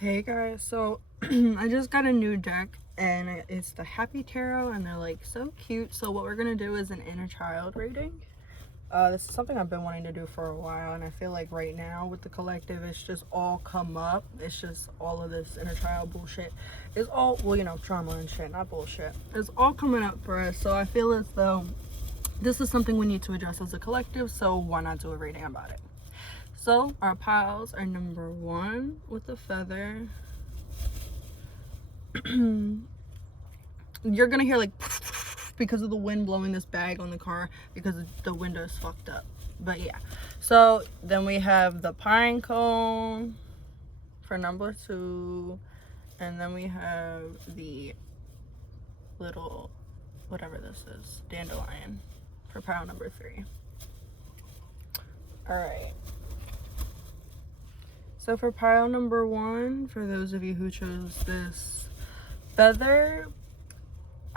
Hey guys, so I just got a new deck and it's the Happy Tarot and they're like so cute. So what we're gonna do is an inner child reading. This is something I've been wanting to do for a while, and I feel like right now with the collective it's just all come up. It's just all of this inner child bullshit is all, well, you know, trauma and shit, not bullshit. It's all coming up for us, so I feel as though this is something we need to address as a collective, so why not do a reading about it? So our piles are number 1 with the feather. You're gonna hear like because of the wind blowing this bag on the car because the window is fucked up. But yeah, so then we have the pine cone for number 2, and then we have the little whatever this is, dandelion, for pile number 3. All right, so for pile number 1, for those of you who chose this feather,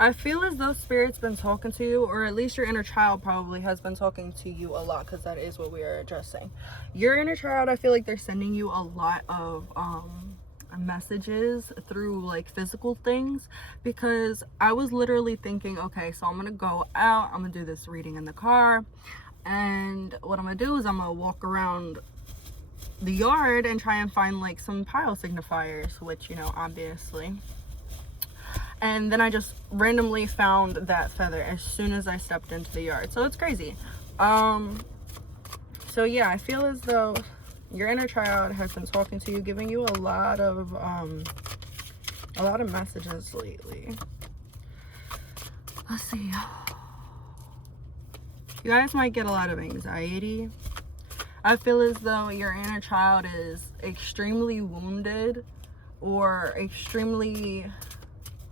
I feel as though Spirit's been talking to you, or at least your inner child probably has been talking to you a lot, because that is what we are addressing. Your inner child, I feel like they're sending you a lot of messages through like physical things, because I was literally thinking, okay, so I'm gonna go out, I'm gonna do this reading in the car, and what I'm gonna do is I'm gonna walk around the yard and try and find like some pile signifiers, which, you know, obviously. And then I just randomly found that feather as soon as I stepped into the yard. So it's crazy. So yeah, I feel as though your inner child has been talking to you, giving you a lot of messages lately. Let's see. You guys might get a lot of anxiety. I feel as though your inner child is extremely wounded, or extremely,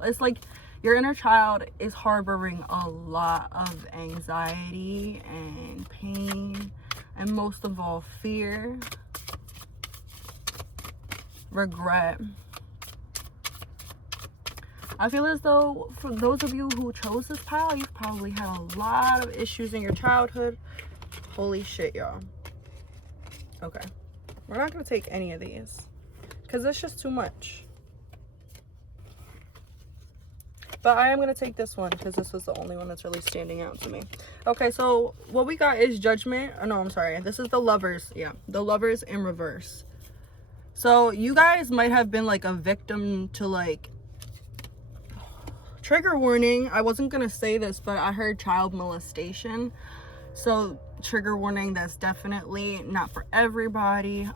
it's like your inner child is harboring a lot of anxiety and pain, and most of all fear, regret. I feel as though for those of you who chose this pile, you've probably had a lot of issues in your childhood. Holy shit, y'all. Okay, we're not gonna take any of these because it's just too much. But I am going to take this one because this was the only one that's really standing out to me. Okay, so what we got is Judgment. Oh, no, I'm sorry. This is the Lovers. Yeah, the Lovers in reverse. So you guys might have been like a victim to like, trigger warning. I wasn't going to say this, but I heard child molestation. So trigger warning, that's definitely not for everybody.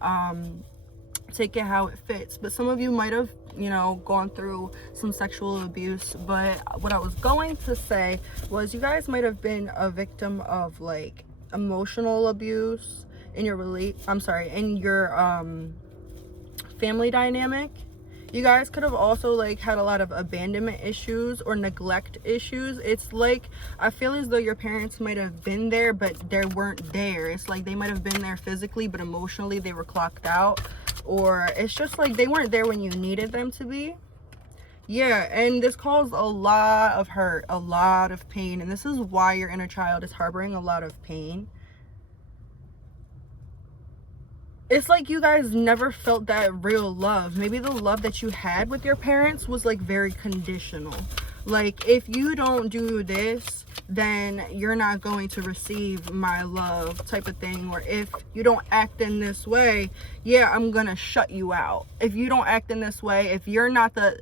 Take it how it fits, but some of you might have, you know, gone through some sexual abuse. But what I was going to say was you guys might have been a victim of like emotional abuse in your in your family dynamic. You guys could have also like had a lot of abandonment issues or neglect issues. It's like I feel as though your parents might have been there but they weren't there. It's like they might have been there physically but emotionally they were clocked out, or it's just like they weren't there when you needed them to be. Yeah, and this caused a lot of hurt, a lot of pain, and this is why your inner child is harboring a lot of pain. It's like you guys never felt that real love. Maybe the love that you had with your parents was like very conditional. Like, if you don't do this, then you're not going to receive my love type of thing. Or if you don't act in this way, yeah, I'm gonna shut you out. If you don't act in this way, if you're not the,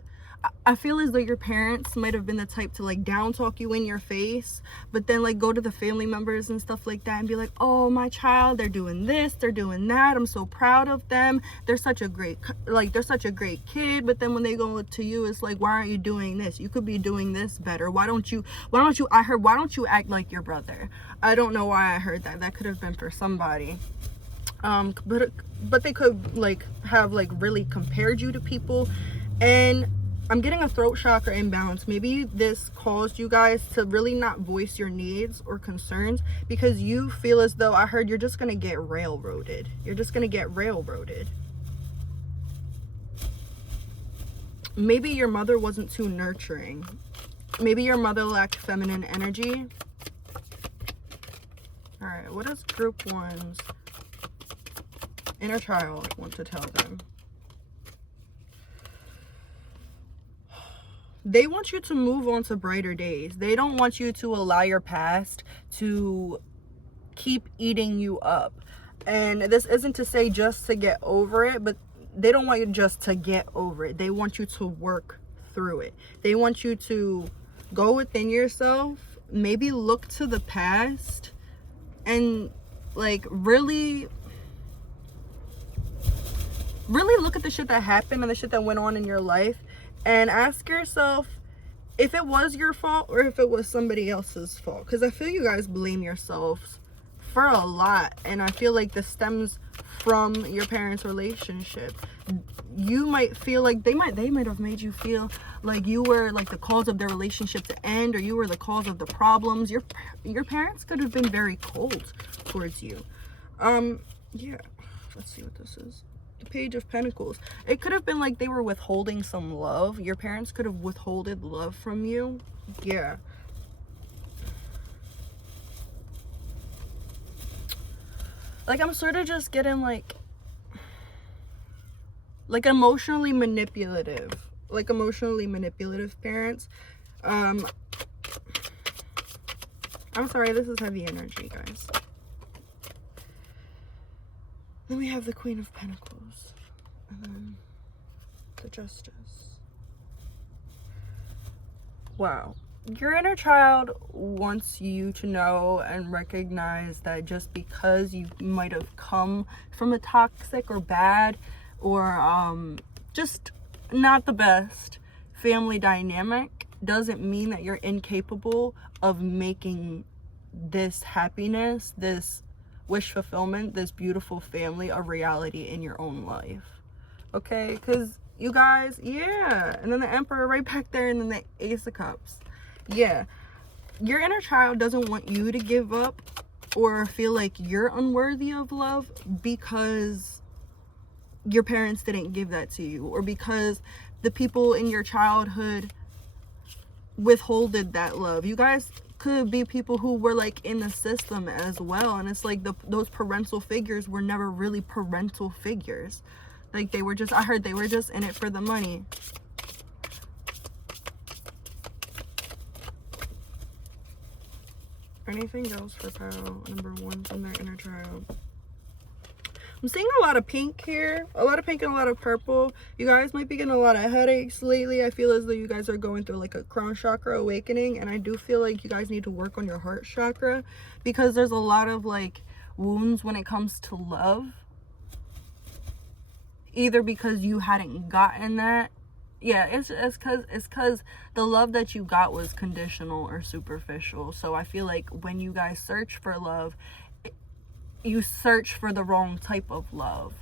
I feel as though your parents might have been the type to like down talk you in your face, but then like go to the family members and stuff like that and be like, oh, my child, they're doing this, they're doing that, I'm so proud of them, they're such a great kid. But then when they go to you, it's like, why aren't you doing this? You could be doing this better. Why don't you act like your brother? I don't know why I heard that. That could have been for somebody. But they could like have like really compared you to people. And I'm getting a throat chakra imbalance. Maybe this caused you guys to really not voice your needs or concerns because you feel as though, I heard, you're just going to get railroaded. You're just going to get railroaded. Maybe your mother wasn't too nurturing. Maybe your mother lacked feminine energy. All right, what does group 1's inner child want to tell them? They want you to move on to brighter days. They don't want you to allow your past to keep eating you up. And this isn't to say just to get over it, but they don't want you just to get over it. They want you to work through it. They want you to go within yourself, maybe look to the past, and like really look at the shit that happened and the shit that went on in your life, and ask yourself if it was your fault or if it was somebody else's fault. Because I feel you guys blame yourselves for a lot, and I feel like this stems from your parents' relationship. You might feel like they might have made you feel like you were like the cause of their relationship to end, or you were the cause of the problems. Your parents could have been very cold towards you. Yeah, let's see what this is. The Page of Pentacles. It could have been like they were withholding some love. Your parents could have withholded love from you. Yeah. Like, I'm sort of just getting like emotionally manipulative. Like emotionally manipulative parents. I'm sorry, this is heavy energy, guys. Then we have the Queen of Pentacles. And then the Justice. Wow. Your inner child wants you to know and recognize that just because you might have come from a toxic or bad or just not the best family dynamic doesn't mean that you're incapable of making this happiness, this wish fulfillment, this beautiful family a reality in your own life. Okay? Because you guys, yeah. And then the Emperor right back there, and then the Ace of Cups. Yeah, your inner child doesn't want you to give up or feel like you're unworthy of love because your parents didn't give that to you, or because the people in your childhood withholded that love. You guys could be people who were like in the system as well, and it's like those parental figures were never really parental figures. Like they were just, I heard they were just in it for the money. Anything else for pile number 1 from their inner child? I'm seeing a lot of pink here. A lot of pink and a lot of purple. You guys might be getting a lot of headaches lately. I feel as though you guys are going through like a crown chakra awakening. And I do feel like you guys need to work on your heart chakra, because there's a lot of like wounds when it comes to love. Either because you hadn't gotten that. Yeah, it's because the love that you got was conditional or superficial. So I feel like when you guys search for love, you search for the wrong type of love,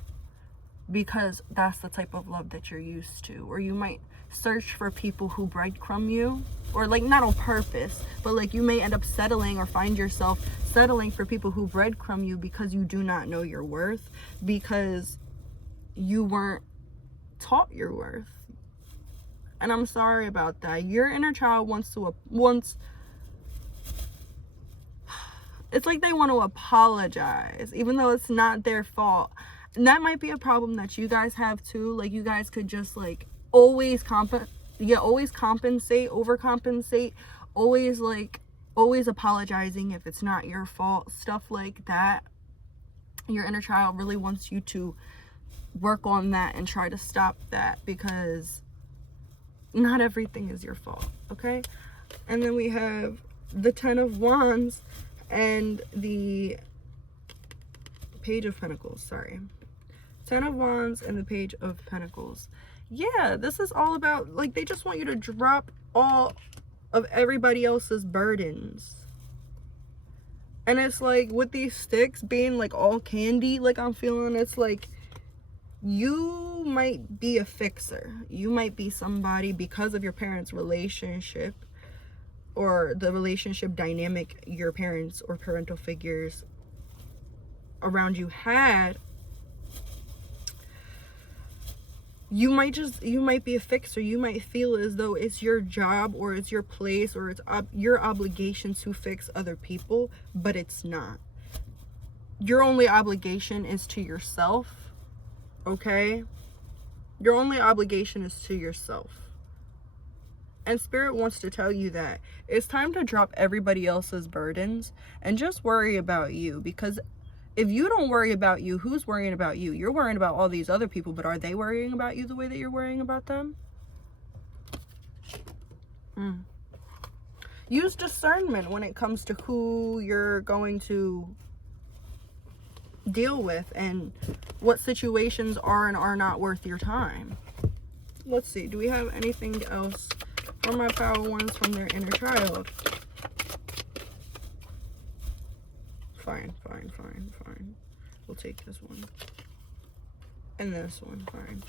because that's the type of love that you're used to. Or you might search for people who breadcrumb you, or like not on purpose, but like you may end up settling or find yourself settling for people who breadcrumb you because you do not know your worth, because you weren't taught your worth. And I'm sorry about that. Your inner child wants it's like they want to apologize, even though it's not their fault. And that might be a problem that you guys have too. Like you guys could just like always compensate, overcompensate, always apologizing if it's not your fault, stuff like that. Your inner child really wants you to work on that and try to stop that, because not everything is your fault, okay? And then we have the 10 of Wands and the Page of Pentacles, sorry. 10 of Wands and the Page of Pentacles. Yeah, this is all about, like, they just want you to drop all of everybody else's burdens. And it's like, with these sticks being, like, all candy, like, I'm feeling, it's like, you might be a fixer. You might be somebody, because of your parents' relationship or the relationship dynamic your parents or parental figures around you had. You might be a fixer. You might feel as though it's your job or it's your place or it's your obligation to fix other people, but it's not. Your only obligation is to yourself. Okay, your only obligation is to yourself. And Spirit wants to tell you that it's time to drop everybody else's burdens and just worry about you. Because if you don't worry about you, who's worrying about you? You're worrying about all these other people, but are they worrying about you the way that you're worrying about them? Use discernment when it comes to who you're going to deal with and what situations are and are not worth your time. Let's see, do we have anything else for my power ones from their inner child? Fine. We'll take this one. And this one, fine.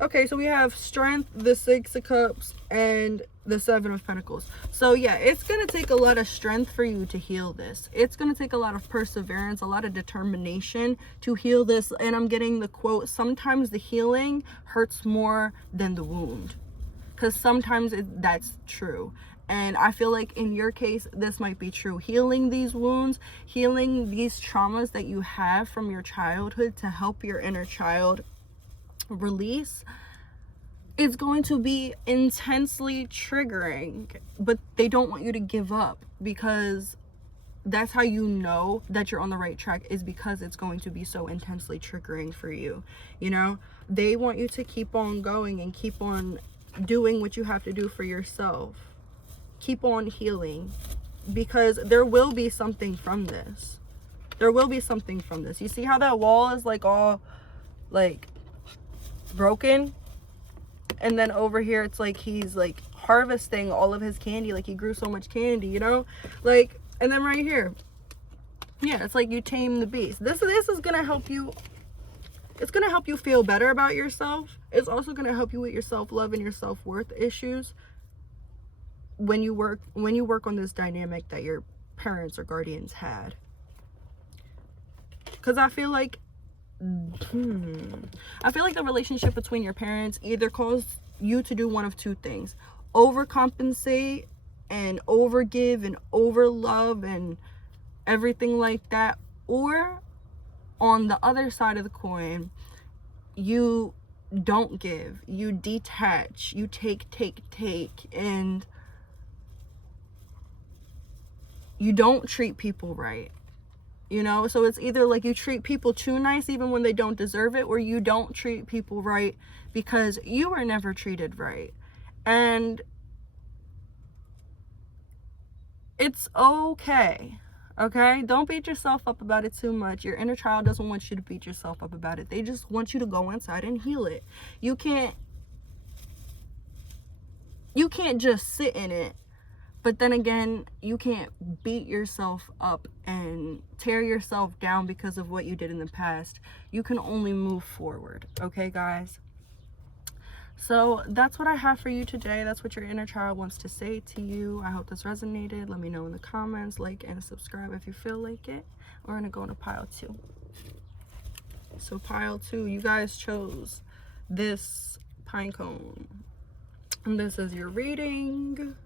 Okay, so we have Strength, the Six of Cups, and the Seven of Pentacles. So yeah, it's going to take a lot of strength for you to heal this. It's going to take a lot of perseverance, a lot of determination to heal this. And I'm getting the quote, sometimes the healing hurts more than the wound. Because sometimes that's true. And I feel like in your case, this might be true. Healing these wounds, healing these traumas that you have from your childhood to help your inner child release, is going to be intensely triggering. But they don't want you to give up, because that's how you know that you're on the right track, is because it's going to be so intensely triggering for you. You know, they want you to keep on going and keep on doing what you have to do for yourself. Keep on healing, because there will be something from this. There will be something from this. You see how that wall is like all like broken, and then over here it's like he's like harvesting all of his candy, like he grew so much candy, you know, like. And then right here, yeah, it's like you tame the beast. This is gonna help you. It's gonna help you feel better about yourself. It's also gonna help you with your self-love and your self-worth issues when you work on this dynamic that your parents or guardians had. Because I feel like the relationship between your parents either caused you to do one of two things: overcompensate and overgive and overlove and everything like that, or on the other side of the coin, you don't give, you detach, you take, and you don't treat people right. You know, so it's either like you treat people too nice even when they don't deserve it, or you don't treat people right because you were never treated right. And it's okay. Okay? Don't beat yourself up about it too much. Your inner child doesn't want you to beat yourself up about it. They just want you to go inside and heal it. You can't just sit in it. But then again, you can't beat yourself up and tear yourself down because of what you did in the past. You can only move forward. Okay, guys? So that's what I have for you today. That's what your inner child wants to say to you. I hope this resonated. Let me know in the comments. Like and subscribe if you feel like it. We're going to go into pile 2. So pile 2, you guys chose this pine cone. And this is your reading.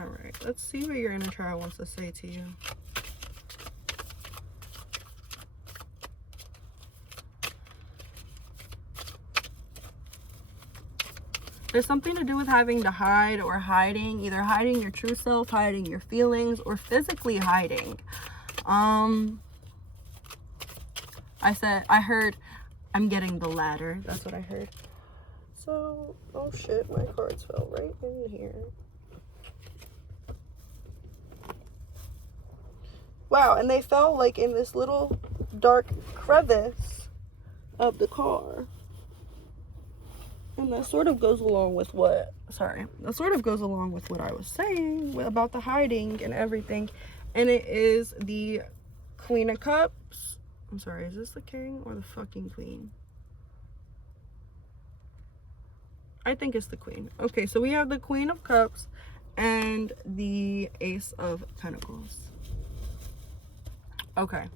All right, let's see what your inner child wants to say to you. There's something to do with having to hide or hiding, either hiding your true self, hiding your feelings, or physically hiding. I heard, I'm getting the latter. That's what I heard. So, oh shit, my cards fell right in here. Wow, and they fell like in this little dark crevice of the car. And that sort of goes along with what I was saying about the hiding and everything. And it is the Queen of Cups. I'm sorry, is this the king or the fucking queen? I think it's the queen. Okay, so we have the Queen of Cups and the Ace of Pentacles. Okay.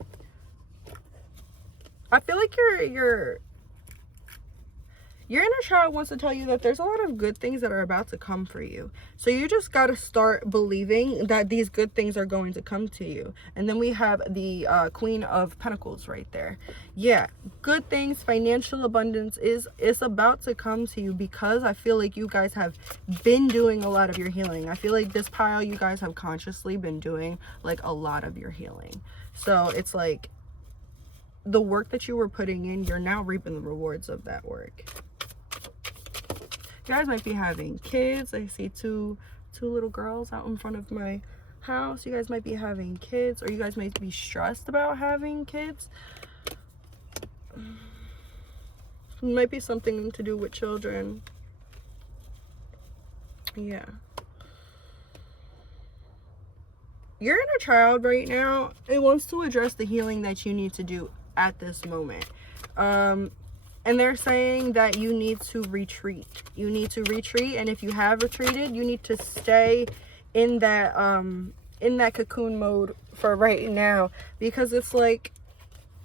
your inner child wants to tell you that there's a lot of good things that are about to come for you. So you just got to start believing that these good things are going to come to you. And then we have the Queen of Pentacles right there. Yeah, good things, financial abundance is about to come to you, because I feel like you guys have been doing a lot of your healing. I feel like this pile, you guys have consciously been doing like a lot of your healing. So it's like the work that you were putting in, you're now reaping the rewards of that work. You guys might be having kids. I see two little girls out in front of my house. You guys might be having kids, or you guys might be stressed about having kids. It might be something to do with children. Yeah. Your inner child right now, it wants to address the healing that you need to do at this moment. And they're saying that you need to retreat. You need to retreat, and if you have retreated, you need to stay in that cocoon mode for right now, because it's like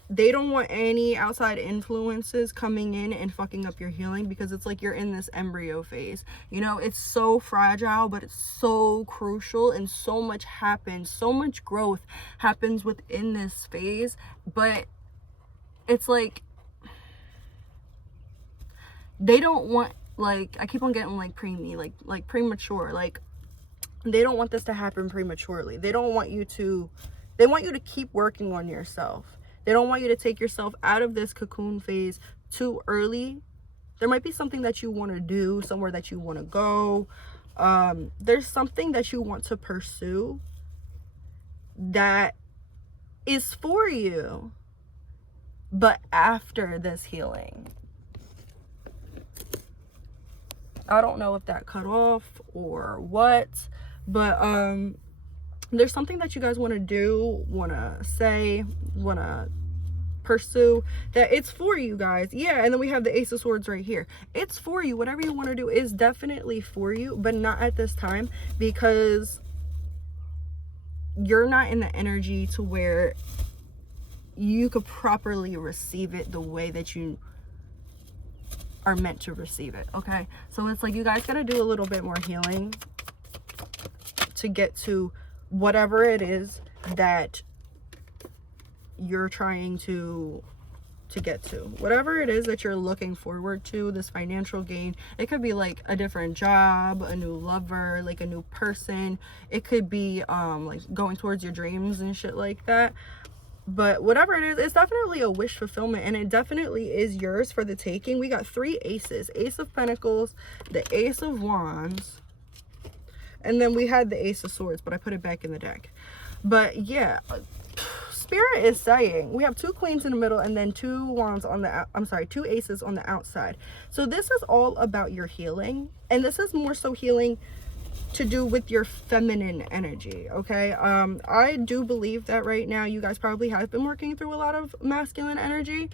they don't want any outside influences coming in and fucking up your healing, because it's like you're in this embryo phase. You know, it's so fragile, but it's so crucial, and so much happens, so much growth happens within this phase. But it's like they don't want, like, I keep on getting like preemie, like premature, like they don't want this to happen prematurely. They want you to keep working on yourself. They don't want you to take yourself out of this cocoon phase too early. There might be something that you want to do, somewhere that you want to go. There's something that you want to pursue that is for you, but after this healing. I don't know if that cut off or what, but there's something that you guys want to do, want to say, want to pursue, that it's for you guys. Yeah, and then we have the Ace of Swords right here. It's for you. Whatever you want to do is definitely for you, but not at this time, because you're not in the energy to where you could properly receive it the way that you are meant to receive it. Okay, so it's like you guys got to do a little bit more healing to get to whatever it is that you're trying to get to, whatever it is that you're looking forward to, this financial gain. It could be like a different job, a new lover, like a new person. It could be like going towards your dreams and shit like that. But whatever it is, it's definitely a wish fulfillment, and it definitely is yours for the taking. We got 3 aces: Ace of Pentacles, the Ace of Wands, and then we had the Ace of Swords, but I put it back in the deck. But yeah, Spirit is saying we have 2 queens in the middle, and then 2 wands on the, 2 aces on the outside. So this is all about your healing, and this is more so healing to do with your feminine energy. Okay, I do believe that right now you guys probably have been working through a lot of masculine energy.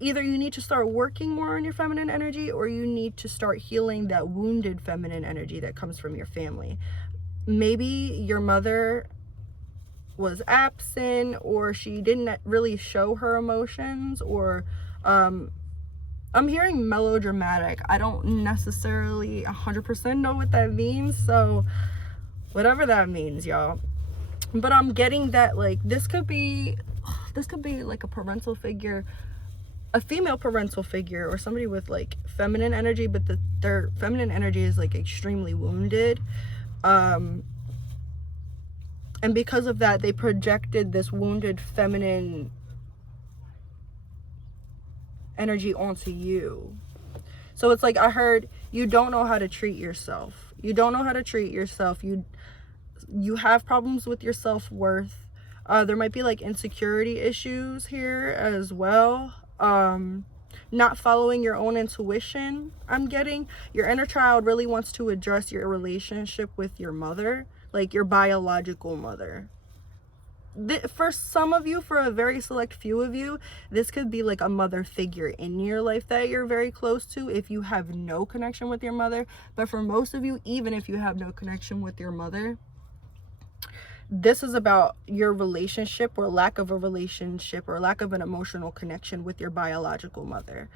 Either you need to start working more on your feminine energy, or you need to start healing that wounded feminine energy that comes from your family. Maybe your mother was absent, or she didn't really show her emotions, or I'm hearing melodramatic. I don't necessarily 100% know what that means, so whatever that means, y'all. But I'm getting that like this could be like a parental figure, a female parental figure, or somebody with like feminine energy, but their feminine energy is like extremely wounded. And because of that, they projected this wounded feminine energy onto you. So it's like I heard you don't know how to treat yourself. You don't know how to treat yourself. You have problems with your self-worth. There might be like insecurity issues here as well. Not following your own intuition. I'm getting your inner child really wants to address your relationship with your mother, like your biological mother. For some of you, for a very select few of you, this could be like a mother figure in your life that you're very close to if you have no connection with your mother. But for most of you, even if you have no connection with your mother, this is about your relationship, or lack of a relationship, or lack of an emotional connection with your biological mother.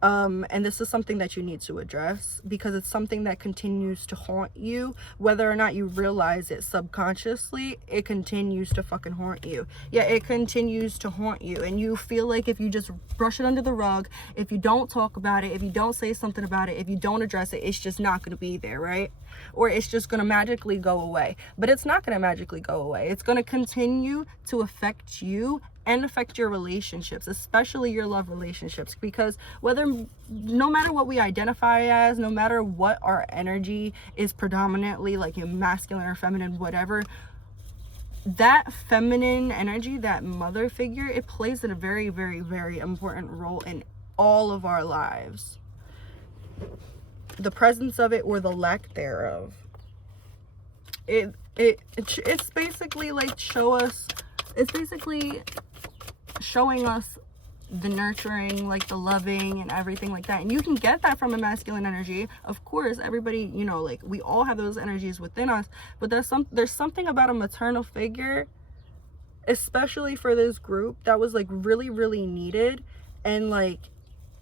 And this is something that you need to address, because it's something that continues to haunt you. Whether or not you realize it subconsciously, it continues to fucking haunt you. Yeah, it continues to haunt you, and you feel like if you just brush it under the rug, if you don't talk about it, if you don't say something about it, if you don't address it, it's just not going to be there, right? Or it's just going to magically go away. But it's not going to magically go away. It's going to continue to affect you and affect your relationships, especially your love relationships, because no matter what we identify as, no matter what our energy is predominantly, like masculine or feminine, whatever, that feminine energy, that mother figure, it plays a very, very, very important role in all of our lives. The presence of it or the lack thereof. It's basically like it's basically showing us the nurturing, like the loving and everything like that. And you can get that from a masculine energy. Of course, everybody, you know, like we all have those energies within us, but there's something about a maternal figure, especially for this group, that was like really, really needed. And like,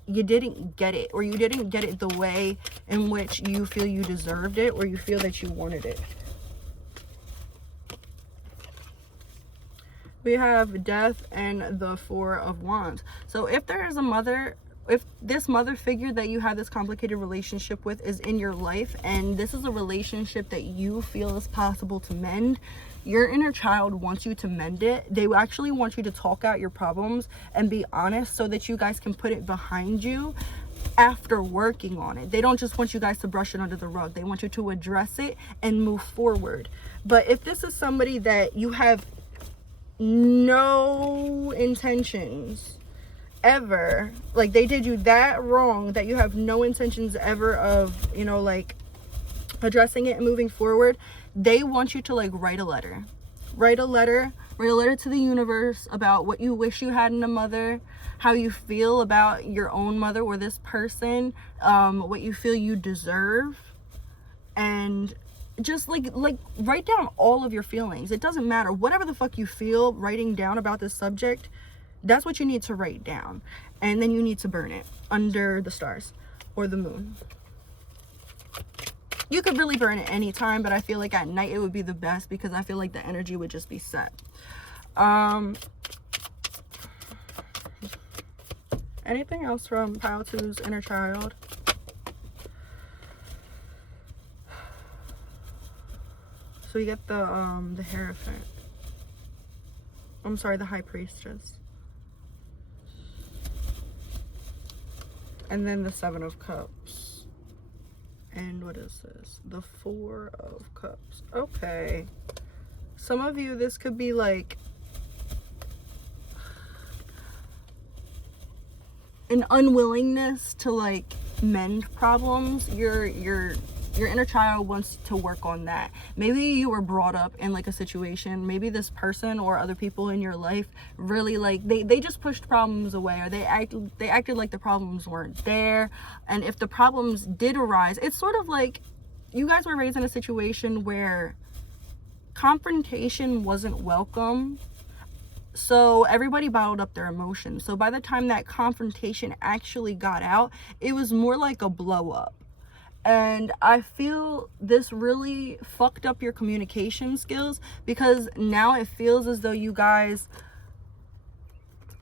you didn't get it, or you didn't get it the way in which you feel you deserved it, or you feel that you wanted it. We have Death and the Four of Wands. So if there is if this mother figure that you have this complicated relationship with is in your life, and this is a relationship that you feel is possible to mend, your inner child wants you to mend it. They actually want you to talk out your problems and be honest, so that you guys can put it behind you after working on it. They don't just want you guys to brush it under the rug. They want you to address it and move forward. But if this is somebody that you have no intentions ever, like they did you that wrong that you have no intentions ever of, you know, like addressing it and moving forward, they want you to like write a letter to the universe about what you wish you had in a mother, how you feel about your own mother or this person, what you feel you deserve, and just like write down all of your feelings. It doesn't matter, whatever the fuck you feel writing down about this subject, that's what you need to write down. And then you need to burn it under the stars or the moon. You could really burn it anytime, but I feel like at night it would be the best, because I feel like the energy would just be set. Anything else from pile 2's inner child? So you get the Hierophant. I'm sorry, the High Priestess. And then the Seven of Cups. And what is this? The Four of Cups. Okay. Some of you, this could be like an unwillingness to like mend problems. Your inner child wants to work on that. Maybe you were brought up in like a situation, maybe this person or other people in your life really like they just pushed problems away, or they acted like the problems weren't there. And if the problems did arise, it's sort of like you guys were raised in a situation where confrontation wasn't welcome, so everybody bottled up their emotions. So by the time that confrontation actually got out, it was more like a blow up. And I feel this really fucked up your communication skills, because now it feels as though you guys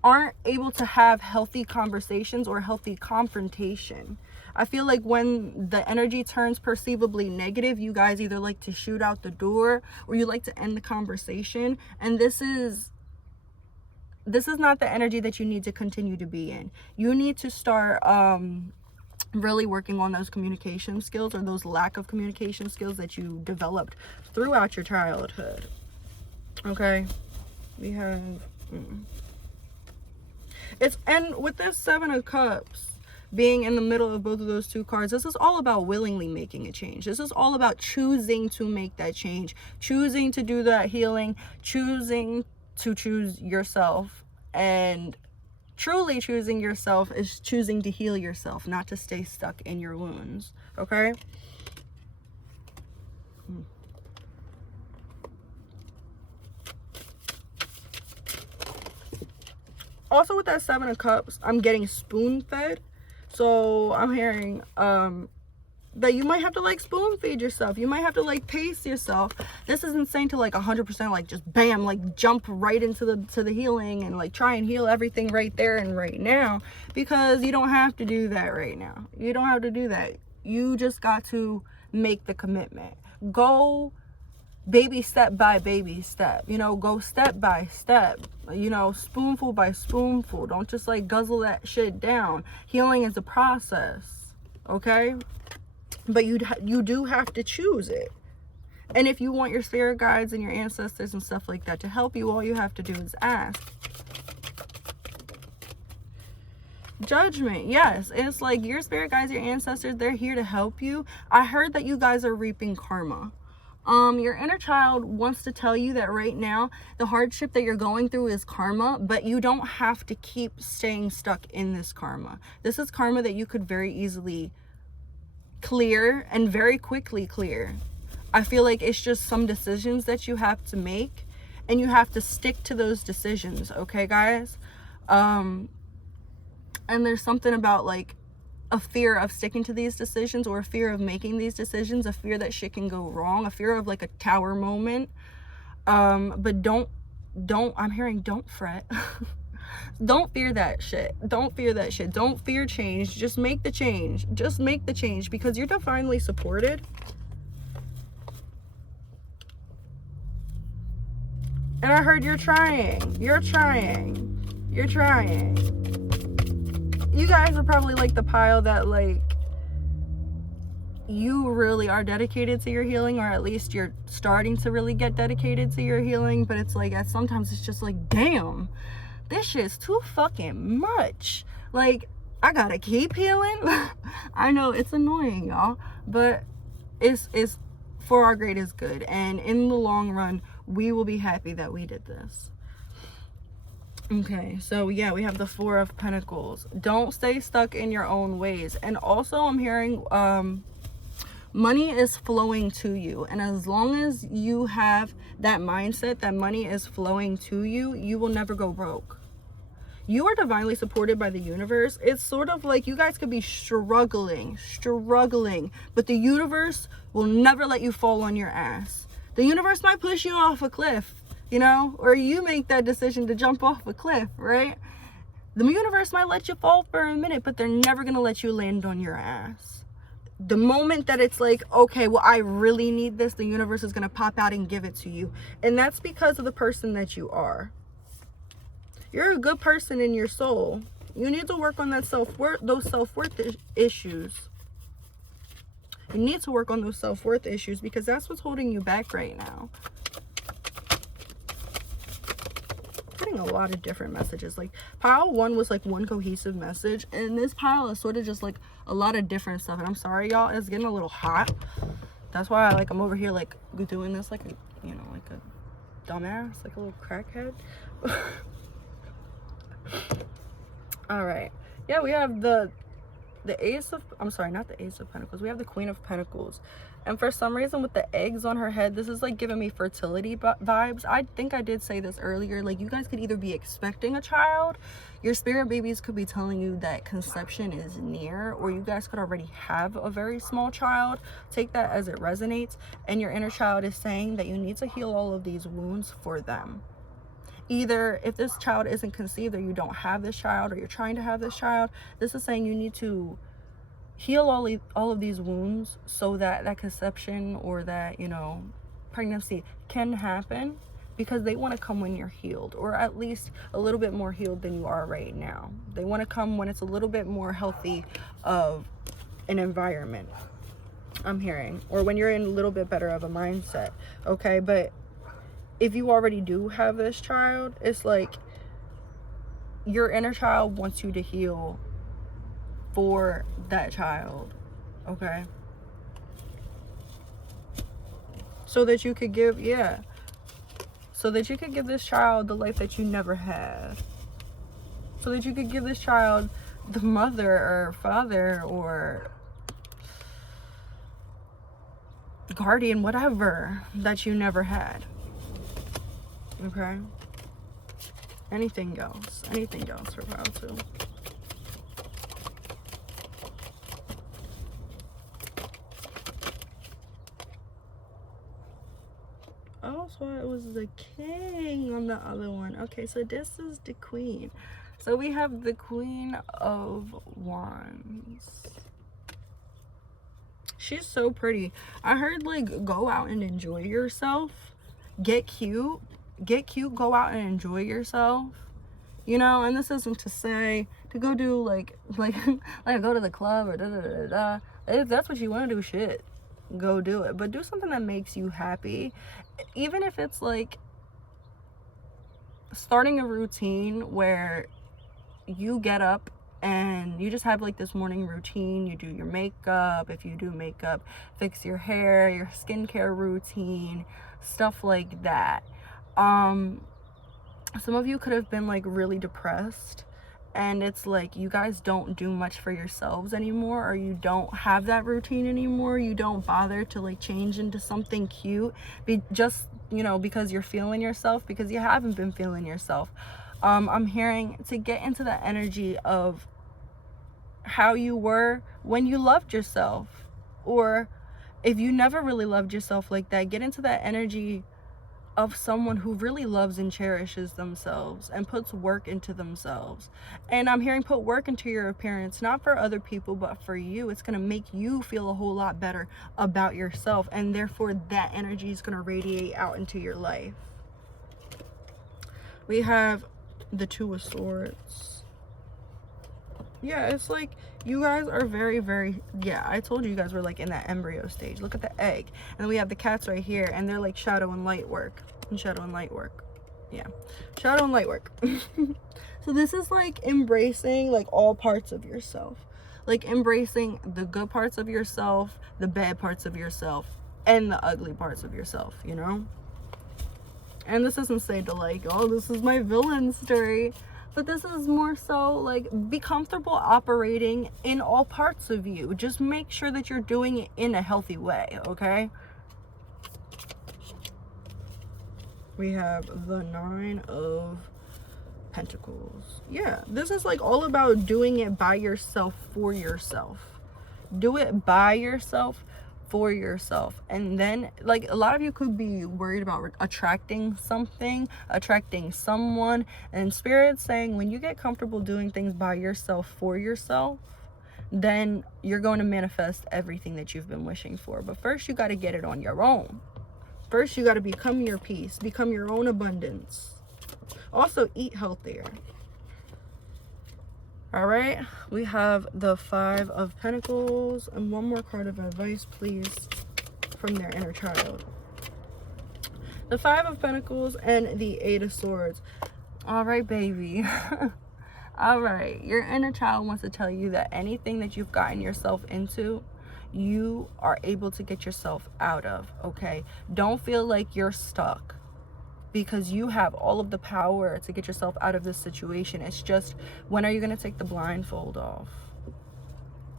aren't able to have healthy conversations or healthy confrontation. I feel like when the energy turns perceivably negative, you guys either like to shoot out the door or you like to end the conversation. And this is not the energy that you need to continue to be in. You need to start really working on those communication skills, or those lack of communication skills that you developed throughout your childhood. Okay, we have and with this Seven of Cups being in the middle of both of those two cards, this is all about willingly making a change. This is all about choosing to make that change, choosing to do that healing, choosing to choose yourself. And truly choosing yourself is choosing to heal yourself, not to stay stuck in your wounds. Okay? Also with that Seven of Cups, I'm getting spoon-fed. So I'm hearing that you might have to like spoon feed yourself. You might have to like pace yourself. This isn't saying to like 100% like just bam, like jump right into the healing and like try and heal everything right there and right now, because you don't have to do that right now. You don't have to do that. You just got to make the commitment. Go baby step by baby step, you know, go step by step, you know, spoonful by spoonful. Don't just like guzzle that shit down. Healing is a process, okay? But you do have to choose it. And if you want your spirit guides and your ancestors and stuff like that to help you, all you have to do is ask. Judgment, yes. It's like your spirit guides, your ancestors, they're here to help you. I heard that you guys are reaping karma. Your inner child wants to tell you that right now the hardship that you're going through is karma, but you don't have to keep staying stuck in this karma. This is karma that you could very easily clear and very quickly clear. I feel like it's just some decisions that you have to make, and you have to stick to those decisions, okay guys? And there's something about like a fear of sticking to these decisions, or a fear of making these decisions, a fear that shit can go wrong, a fear of like a tower moment. But don't I'm hearing don't fret. Don't fear that shit. Don't fear that shit. Don't fear change. Just make the change. Just make the change, because you're divinely supported. And I heard you're trying. You're trying. You're trying. You guys are probably like the pile that like you really are dedicated to your healing, or at least you're starting to really get dedicated to your healing. But it's like sometimes it's just like, damn, this shit's too fucking much. Like, I gotta keep healing. I know it's annoying, y'all, but it's for our greatest good, and in the long run we will be happy that we did this. Okay, so yeah, we have the Four of Pentacles. Don't stay stuck in your own ways. And also I'm hearing money is flowing to you, and as long as you have that mindset that money is flowing to you, you will never go broke. You are divinely supported by the universe. It's sort of like you guys could be struggling, but the universe will never let you fall on your ass. The universe might push you off a cliff, you know, or you make that decision to jump off a cliff, right? The universe might let you fall for a minute, but they're never going to let you land on your ass. The moment that it's like, okay, well, I really need this, the universe is going to pop out and give it to you. And that's because of the person that you are. You're a good person in your soul. You need to work on that self-worth, those self-worth issues. You need to work on those self-worth issues, because that's what's holding you back right now. Getting a lot of different messages. Like pile 1 was like one cohesive message, and this pile is sort of just like a lot of different stuff. And I'm sorry, y'all, it's getting a little hot. That's why I'm over here like doing this like a, you know, like a dumbass, like a little crackhead. All right, yeah, we have the Ace of, I'm sorry, not the Ace of Pentacles, we have the Queen of Pentacles. And for some reason with the eggs on her head, this is like giving me fertility vibes. I think I did say this earlier, like you guys could either be expecting a child, your spirit babies could be telling you that conception is near, or you guys could already have a very small child. Take that as it resonates. And your inner child is saying that you need to heal all of these wounds for them. Either if this child isn't conceived, or you don't have this child, or you're trying to have this child, this is saying you need to heal all of these wounds so that that conception or that, you know, pregnancy can happen, because they want to come when you're healed, or at least a little bit more healed than you are right now. They want to come when it's a little bit more healthy of an environment, I'm hearing, or when you're in a little bit better of a mindset. Okay, but if you already do have this child, it's like your inner child wants you to heal for that child, okay? So that you could give, yeah, so that you could give this child the life that you never had. So that you could give this child the mother or father or guardian, whatever, that you never had. Okay, anything goes for pile 2. else why it was the king on the other one. Okay, so this is the queen. So we have the Queen of Wands. She's so pretty. I heard, like, go out and enjoy yourself. Get cute. Get cute. Go out and enjoy yourself. You know, and this isn't to say to go do, like go to the club or da-da-da-da. If that's what you want to do, shit, go do it. But do something that makes you happy. Even if it's, like, starting a routine where you get up and you just have, like, this morning routine. You do your makeup. If you do makeup, fix your hair, your skincare routine, stuff like that. Some of you could have been, like, really depressed, and it's like you guys don't do much for yourselves anymore, or you don't have that routine anymore. You don't bother to, like, change into something cute, just, you know, because you're feeling yourself, because you haven't been feeling yourself. I'm hearing to get into the energy of how you were when you loved yourself, or if you never really loved yourself like that, get into that energy of someone who really loves and cherishes themselves and puts work into themselves. And I'm hearing put work into your appearance, not for other people, but for you. It's going to make you feel a whole lot better about yourself, and therefore that energy is going to radiate out into your life. We have the Two of Swords. Yeah, it's like you guys are very, very, yeah, I told you guys were, like, in that embryo stage. Look at the egg. And then we have the cats right here, and they're like shadow and light work. And shadow and light work. Yeah, shadow and light work. So this is, like, embracing, like, all parts of yourself. Like, embracing the good parts of yourself, the bad parts of yourself, and the ugly parts of yourself, you know? And this doesn't say to, like, oh, this is my villain story. But this is more so, like, be comfortable operating in all parts of you. Just make sure that you're doing it in a healthy way, okay? We have the Nine of Pentacles. Yeah, this is, like, all about doing it by yourself, for yourself. Do it by yourself, for yourself. And then, like, a lot of you could be worried about attracting something, attracting someone, and Spirit's saying when you get comfortable doing things by yourself, for yourself, then you're going to manifest everything that you've been wishing for. But first you got to get it on your own. First you got to become your peace, become your own abundance. Also eat healthier. All right, we have the Five of Pentacles, and one more card of advice, please, from their inner child. The Five of Pentacles and the Eight of Swords. All right, baby. All right, your inner child wants to tell you that anything that you've gotten yourself into, you are able to get yourself out of, okay? Don't feel like you're stuck, because you have all of the power to get yourself out of this situation. It's just, when are you going to take the blindfold off?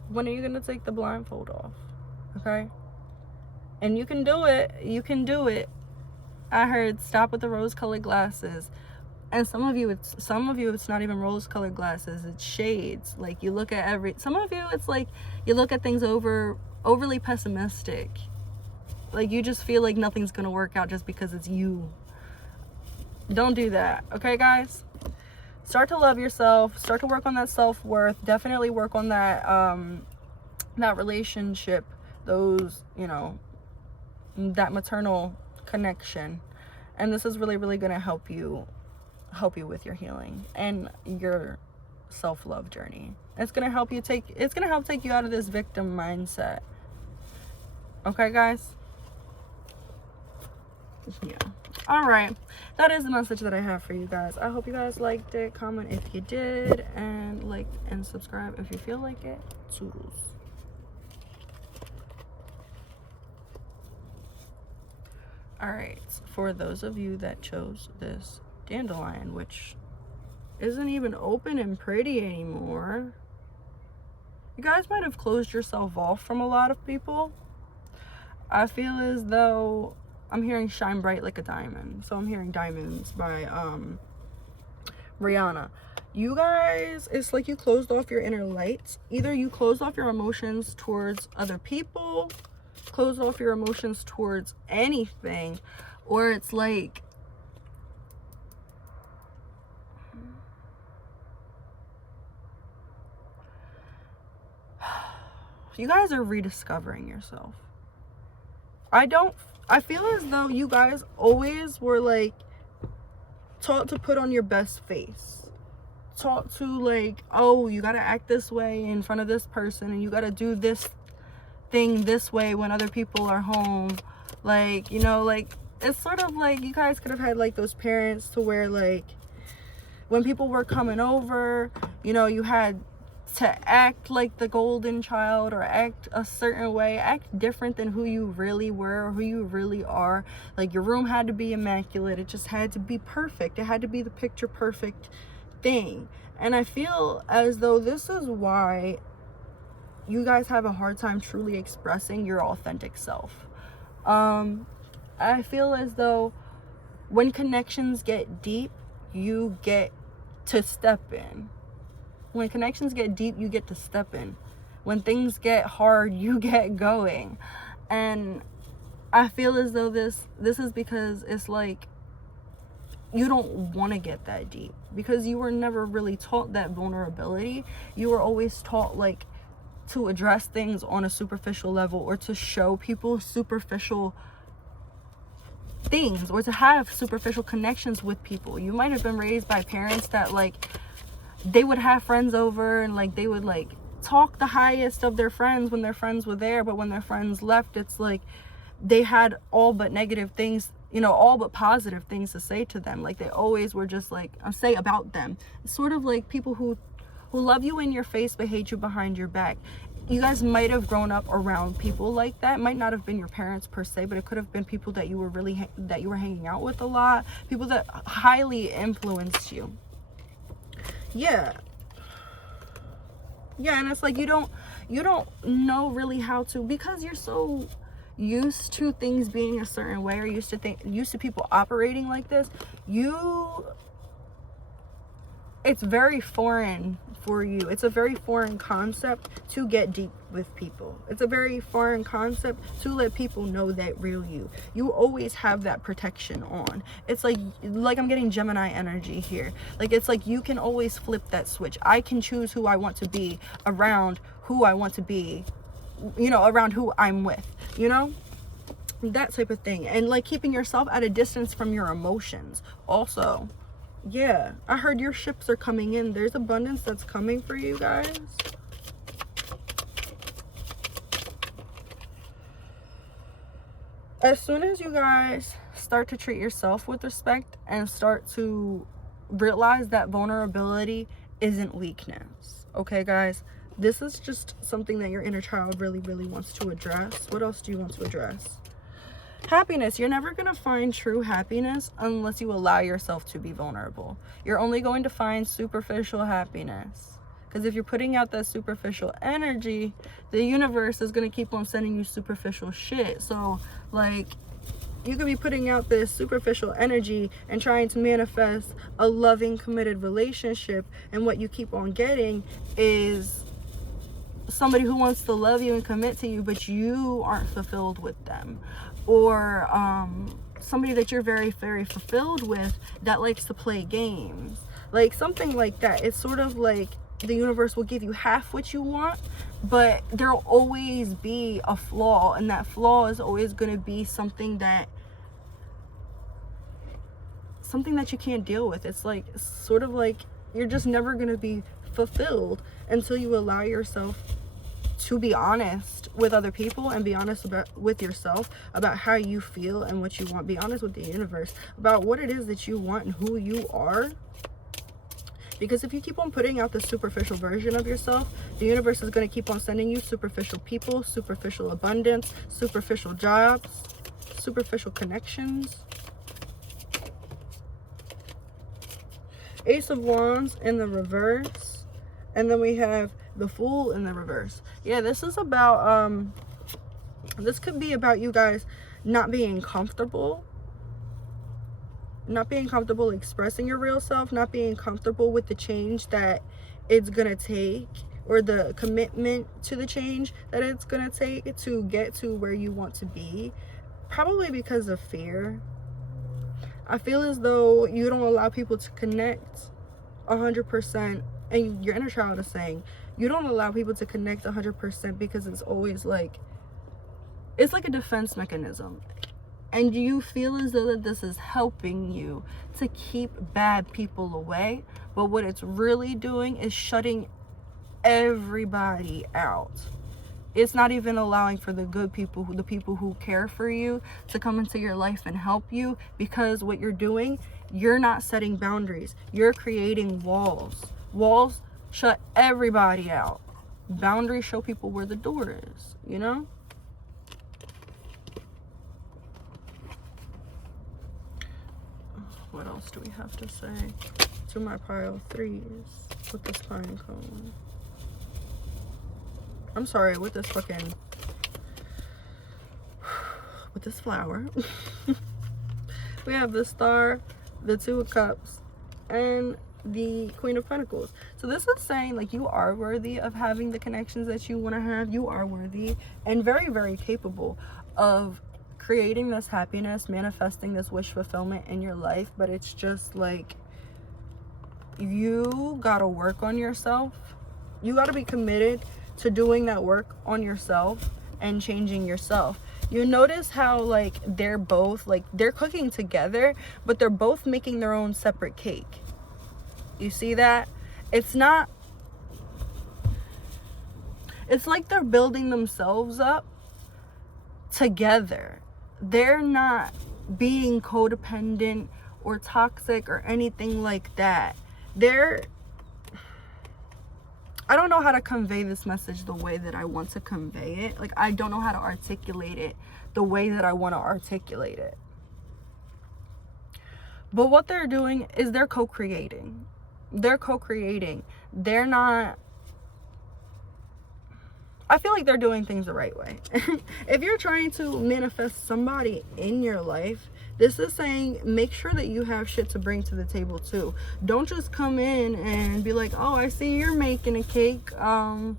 When are you going to take the blindfold off? Okay? And you can do it. You can do it. I heard stop with the rose-colored glasses. And some of you it's not even rose-colored glasses. It's shades. Like, you look at some of you, it's like you look at things overly pessimistic. Like, you just feel like nothing's going to work out just because it's you. Don't do that, okay, guys? Start to love yourself. Start to work on that self-worth. Definitely work on that that relationship, those, you know, that maternal connection. And this is really, really going to help you with your healing and your self-love journey. It's going to help take you out of this victim mindset. Okay, guys? Yeah. All right, that is the message that I have for you guys. I hope you guys liked it. Comment if you did, and like and subscribe if you feel like it. Toodles. All right, for those of you that chose this dandelion, which isn't even open and pretty anymore, you guys might have closed yourself off from a lot of people. I feel as though I'm hearing shine bright like a diamond. So I'm hearing Diamonds by Rihanna. You guys, it's like you closed off your inner lights. Either you closed off your emotions towards other people, closed off your emotions towards anything, Or it's like, you guys are rediscovering yourself. I feel as though you guys always were like taught to put on your best face, taught to like, oh, you gotta act this way in front of this person, and you gotta do this thing this way when other people are home. Like, you know, like, it's sort of like you guys could have had like those parents to where like when people were coming over, you know, you had to act like the golden child, or act a certain way, act different than who you really were or who you really are. Like, your room had to be immaculate, it just had to be perfect, it had to be the picture perfect thing. And I feel as though this is why you guys have a hard time truly expressing your authentic self. I feel as though when connections get deep, you get to step in. When connections get deep, you get to step in. When things get hard, you get going. And I feel as though this is because it's like you don't want to get that deep, because you were never really taught that vulnerability. You were always taught like to address things on a superficial level, or to show people superficial things, or to have superficial connections with people. You might have been raised by parents that like they would have friends over, and like they would like talk the highest of their friends when their friends were there, but when their friends left, it's like they had all but negative things, you know, all but positive things to say to them. Like, they always were just like, say about them. It's sort of like people who love you in your face but hate you behind your back. You guys might have grown up around people like that. It might not have been your parents per se, but it could have been people that you were really that you were hanging out with a lot, people that highly influenced you. Yeah, and it's like you don't know really how to, because you're so used to things being a certain way, or used to people operating like this. It's very foreign for you. It's a very foreign concept to get deep with people. It's a very foreign concept to let people know that real you. You always have that protection on. It's like I'm getting Gemini energy here. Like, it's like you can always flip that switch. I can choose who I want to be around who I want to be, you know, around who I'm with, you know? That type of thing. And like keeping yourself at a distance from your emotions also. Yeah, I heard your ships are coming in. There's abundance that's coming for you guys. As soon as you guys start to treat yourself with respect and start to realize that vulnerability isn't weakness. Okay, guys? This is just something that your inner child really, really wants to address. What else do you want to address? Happiness. You're never going to find true happiness unless you allow yourself to be vulnerable. You're only going to find superficial happiness. Because if you're putting out that superficial energy, the universe is going to keep on sending you superficial shit. So, like, you could be putting out this superficial energy and trying to manifest a loving, committed relationship. And what you keep on getting is somebody who wants to love you and commit to you, but you aren't fulfilled with them. Or somebody that you're very, very fulfilled with that likes to play games. Like, something like that. It's sort of like the universe will give you half what you want, but there'll always be a flaw, and that flaw is always going to be something that you can't deal with. It's like, sort of like you're just never going to be fulfilled until you allow yourself to be honest with other people, and be honest with yourself about how you feel and what you want. Be honest with the universe about what it is that you want and who you are. Because if you keep on putting out the superficial version of yourself, the universe is going to keep on sending you superficial people, superficial abundance, superficial jobs, superficial connections. Ace of Wands in the reverse. And then we have the Fool in the reverse. Yeah, this is about, this could be about you guys not being comfortable expressing your real self, not being comfortable with the change that it's gonna take, or the commitment to the change that it's gonna take to get to where you want to be. Probably because of fear. I feel as though you don't allow people to connect 100%, and your inner child is saying you don't allow people to connect 100% because it's always like, it's like a defense mechanism. And you feel as though that this is helping you to keep bad people away. But what it's really doing is shutting everybody out. It's not even allowing for the good people, the people who care for you, to come into your life and help you, because what you're doing, you're not setting boundaries. You're creating walls. Walls shut everybody out. Boundaries show people where the door is, you know? What else do we have to say to my pile 3s with this pine cone? I'm sorry, with this fucking, with this flower. We have the Star, the 2 of Cups, and the Queen of Pentacles. So this is saying, like, you are worthy of having the connections that you want to have. You are worthy and very, very capable of creating this happiness, manifesting this wish fulfillment in your life. But it's just like, you gotta work on yourself. You gotta be committed to doing that work on yourself and changing yourself. You notice how, like, they're both, like, they're cooking together, but they're both making their own separate cake. You see that? It's not, it's like they're building themselves up together. They're not being codependent or toxic or anything like that. I don't know how to convey this message the way that I want to convey it. Like, I don't know how to articulate it the way that I want to articulate it. But what they're doing is they're co-creating. They're co-creating. They're not, I feel like they're doing things the right way. If you're trying to manifest somebody in your life, this is saying, make sure that you have shit to bring to the table too. Don't just come in and be like, oh, I see you're making a cake. Do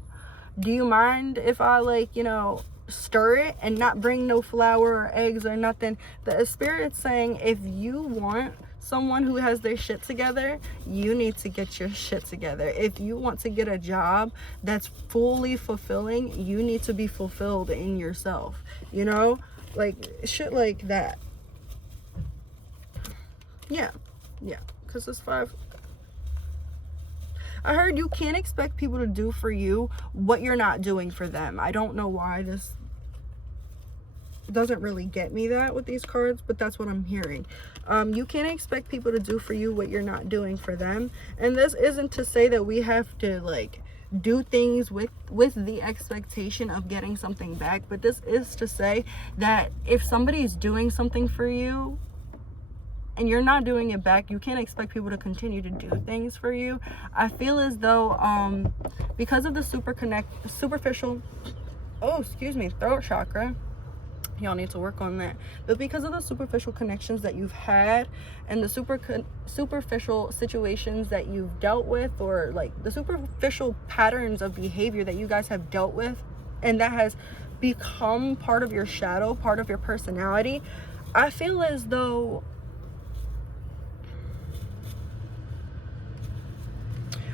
you mind if I, like, you know, stir it and not bring no flour or eggs or nothing? The Spirit's saying, if you want someone who has their shit together, you need to get your shit together. If you want to get a job that's fully fulfilling, you need to be fulfilled in yourself, you know, like shit like that. Yeah, because it's 5. I heard you can't expect people to do for you what you're not doing for them. I don't know why this doesn't really get me that with these cards, but that's what I'm hearing. You can't expect people to do for you what you're not doing for them. And this isn't to say that we have to, like, do things with the expectation of getting something back, but this is to say that if somebody's doing something for you and you're not doing it back, you can't expect people to continue to do things for you. I feel as though because of the superficial, throat chakra, y'all need to work on that. But because of the superficial connections that you've had and the superficial situations that you've dealt with, or like the superficial patterns of behavior that you guys have dealt with, and that has become part of your shadow, part of your personality, I feel as though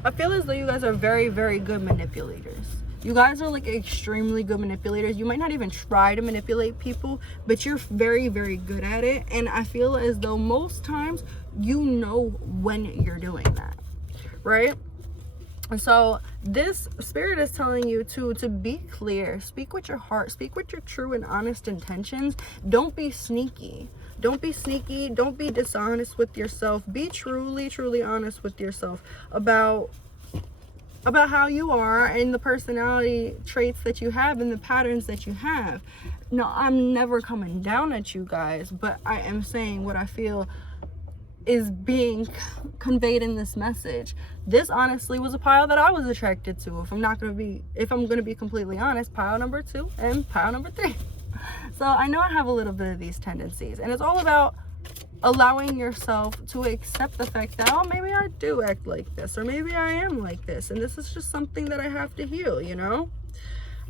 you guys are very, very good manipulators. You guys are, like, extremely good manipulators. You might not even try to manipulate people, but you're very, very good at it. And I feel as though most times you know when you're doing that, right? And so this Spirit is telling you to be clear. Speak with your heart. Speak with your true and honest intentions. Don't be sneaky. Don't be sneaky. Don't be dishonest with yourself. Be truly, truly honest with yourself about how you are and the personality traits that you have and the patterns that you have. No, I'm never coming down at you guys, but I am saying what I feel is being conveyed in this message. This honestly was a pile that I was attracted to. If I'm gonna be completely honest, pile number 2 and pile number 3. So I know I have a little bit of these tendencies, and it's all about allowing yourself to accept the fact that, oh, maybe I do act like this, or maybe I am like this, and this is just something that I have to heal, you know?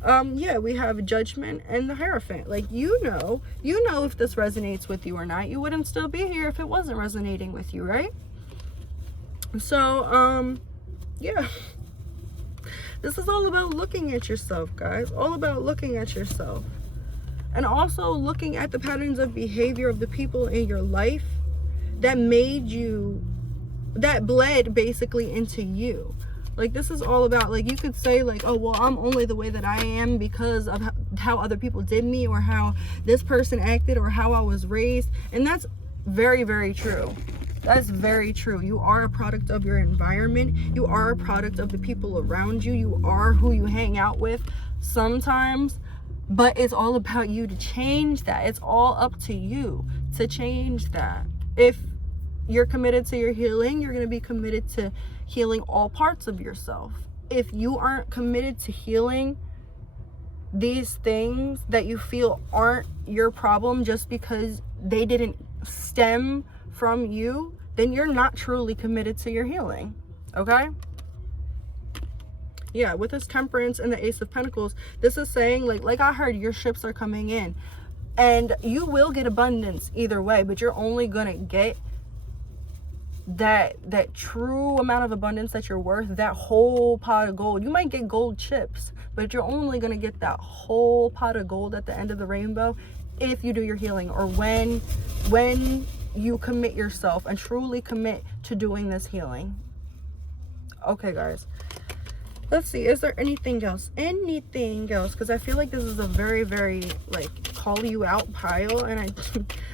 Yeah, we have Judgment and the Hierophant. Like, you know if this resonates with you or not. You wouldn't still be here if it wasn't resonating with you, right? So, yeah. This is all about looking at yourself, guys. All about looking at yourself. And also looking at the patterns of behavior of the people in your life that made you, that bled basically into you. Like, this is all about, like, you could say, like, oh, well, I'm only the way that I am because of how other people did me, or how this person acted, or how I was raised. And that's very, very true. That's very true. You are a product of your environment. You are a product of the people around you. You are who you hang out with sometimes. But it's all about you to change that. It's all up to you to change that. If you're committed to your healing, you're going to be committed to healing all parts of yourself. If you aren't committed to healing these things that you feel aren't your problem just because they didn't stem from you, then you're not truly committed to your healing. Okay? Yeah, with this Temperance and the Ace of Pentacles, this is saying, like I heard, your ships are coming in. And you will get abundance either way, but you're only going to get that true amount of abundance that you're worth, that whole pot of gold. You might get gold chips, but you're only going to get that whole pot of gold at the end of the rainbow if you do your healing, or when you commit yourself and truly commit to doing this healing. Okay, guys. Let's see, is there anything else? Because I feel like this is a very, very, like, call you out pile, and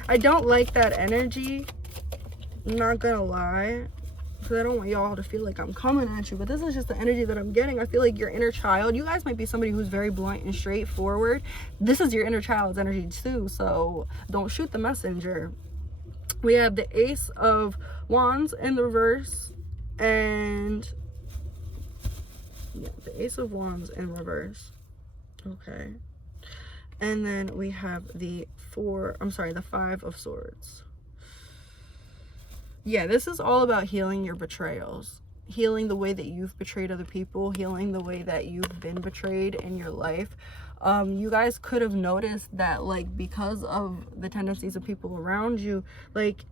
I don't like that energy. I'm not gonna lie, because I don't want y'all to feel like I'm coming at you, but this is just the energy that I'm getting. I feel like your inner child, you guys might be somebody who's very blunt and straightforward. This is your inner child's energy too, so don't shoot the messenger. We have the Ace of Wands in the reverse, and yeah, the Ace of Wands in reverse. Okay. And then we have the Five of Swords. Yeah, this is all about healing your betrayals. Healing the way that you've betrayed other people. Healing the way that you've been betrayed in your life. You guys could have noticed that, like, because of the tendencies of people around you, like,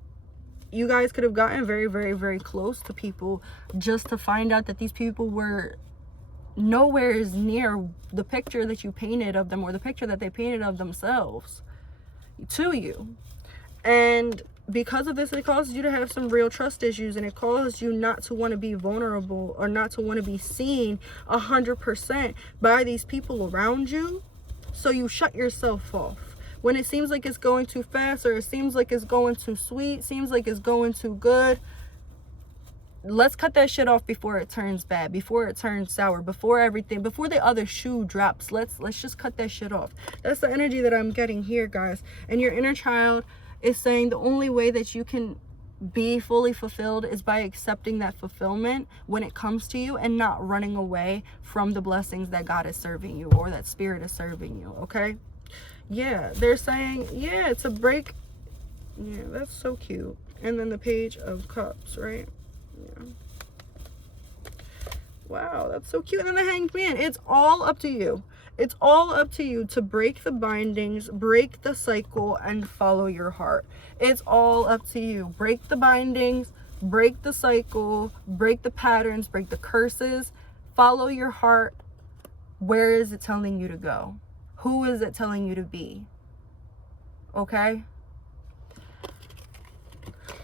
you guys could have gotten very, very, very close to people just to find out that these people were nowhere is near the picture that you painted of them, or the picture that they painted of themselves to you. And because of this, it causes you to have some real trust issues, and it causes you not to want to be vulnerable, or not to want to be seen 100% by these people around you. So you shut yourself off when it seems like it's going too fast, or it seems like it's going too sweet, seems like it's going too good. Let's cut that shit off before it turns bad, before it turns sour, before the other shoe drops. Let's just cut that shit off. That's the energy that I'm getting here, guys. And your inner child is saying the only way that you can be fully fulfilled is by accepting that fulfillment when it comes to you, and not running away from the blessings that God is serving you, or that spirit is serving you. Okay? Yeah, they're saying, yeah, it's a break. Yeah, that's so cute. And then the Page of Cups, right? Yeah. Wow, that's so cute. And then the Hanged Man. It's all up to you. It's all up to you to break the bindings, break the cycle, and follow your heart. It's all up to you. Break the bindings, break the cycle, break the patterns, break the curses. Follow your heart. Where is it telling you to go? Who is it telling you to be? Okay?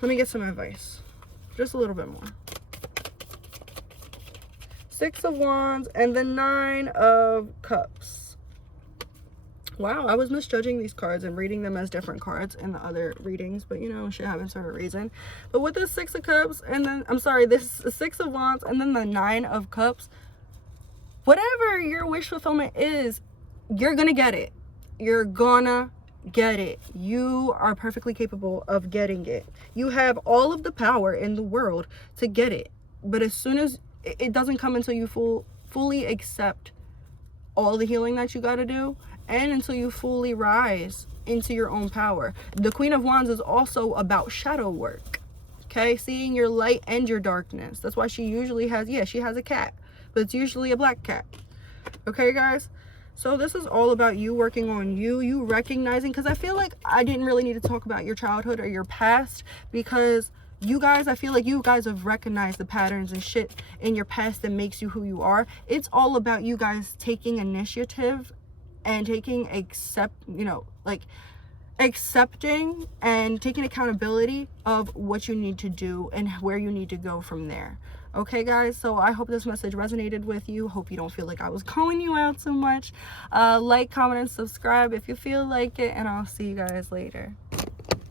Let me get some advice. Just a little bit more. Six of Wands and the Nine of Cups. Wow, I was misjudging these cards and reading them as different cards in the other readings, but you know, shit happens for a reason. But with the Six of Cups and then, this Six of Wands and then the Nine of Cups, whatever your wish fulfillment is, you're gonna get it. You're gonna get it. You are perfectly capable of getting it. You have all of the power in the world to get it. But as soon as it doesn't come until you fully accept all the healing that you got to do, and until you fully rise into your own power. The Queen of Wands is also about shadow work. Okay, seeing your light and your darkness. That's why she usually has, she has a cat, but it's usually a black cat. Okay, guys? So this is all about you working on you recognizing, because I feel like I didn't really need to talk about your childhood or your past, because you guys, I feel like you guys have recognized the patterns and shit in your past that makes you who you are. It's all about you guys taking initiative and taking accepting and taking accountability of what you need to do and where you need to go from there. Okay guys, so I hope this message resonated with you. Hope you don't feel like I was calling you out so much. Like, comment, and subscribe if you feel like it, and I'll see you guys later.